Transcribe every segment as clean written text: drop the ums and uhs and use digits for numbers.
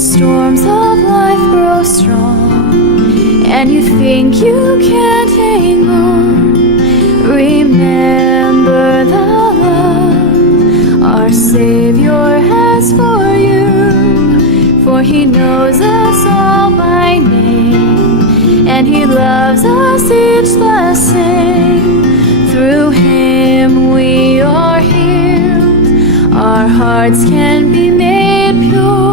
storms of life grow strong and you think you can't hang on, remember the love our Savior has for you. For He knows us all by name, and He loves us each the same. Through Him we are healed, our hearts can be made pure.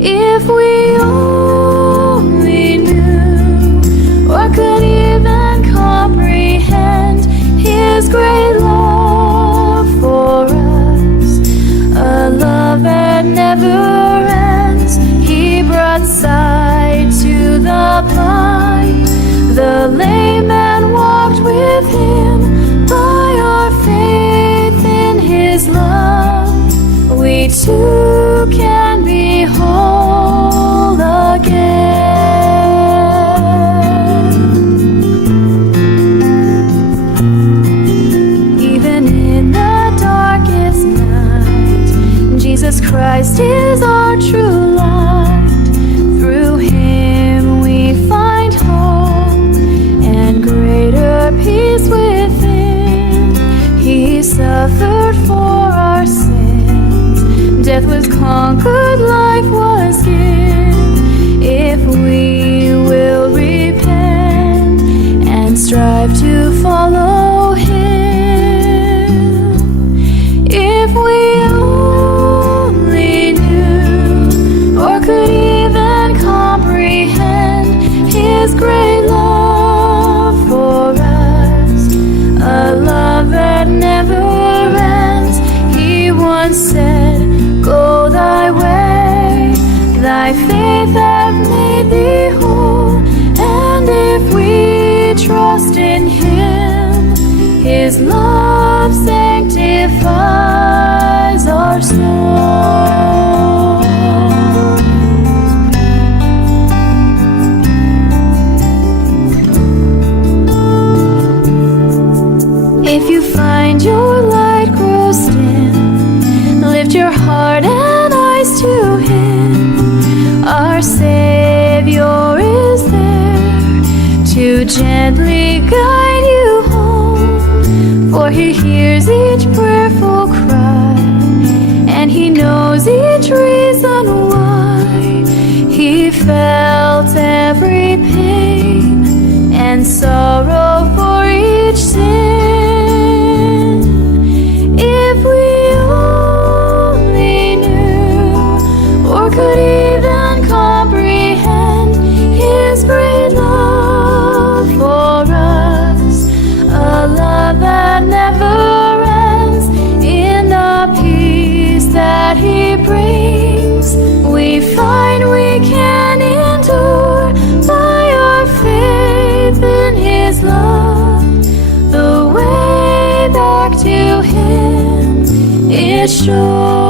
If we only knew or could even comprehend His great love for us, a love that never ends. He brought sight to the blind, the lame man walked with Him. By our faith in His love, we too can be whole again. Even in the darkest night, Jesus Christ is our true light. Through Him we find hope and greater peace within. He suffered for our sins, death was conquered, life was given. If we will repent and strive to follow Him, if we only knew or could even comprehend His great love for us, a love that never ends. He once said, "Go thy way, thy faith hath made thee whole." And if we trust in Him, His love sanctifies our soul. If you find your light grows dim, lift your heart and eyes to Him. Our Savior is there to gently guide you home. For He hears each prayerful cry, and He knows each reason why. He felt every pain and sorrow for each sin. If we only knew or could even comprehend His great love for us, a love that never ends. In the peace that He brings, we find we can endure by our faith in His love. The way back to Him is sure.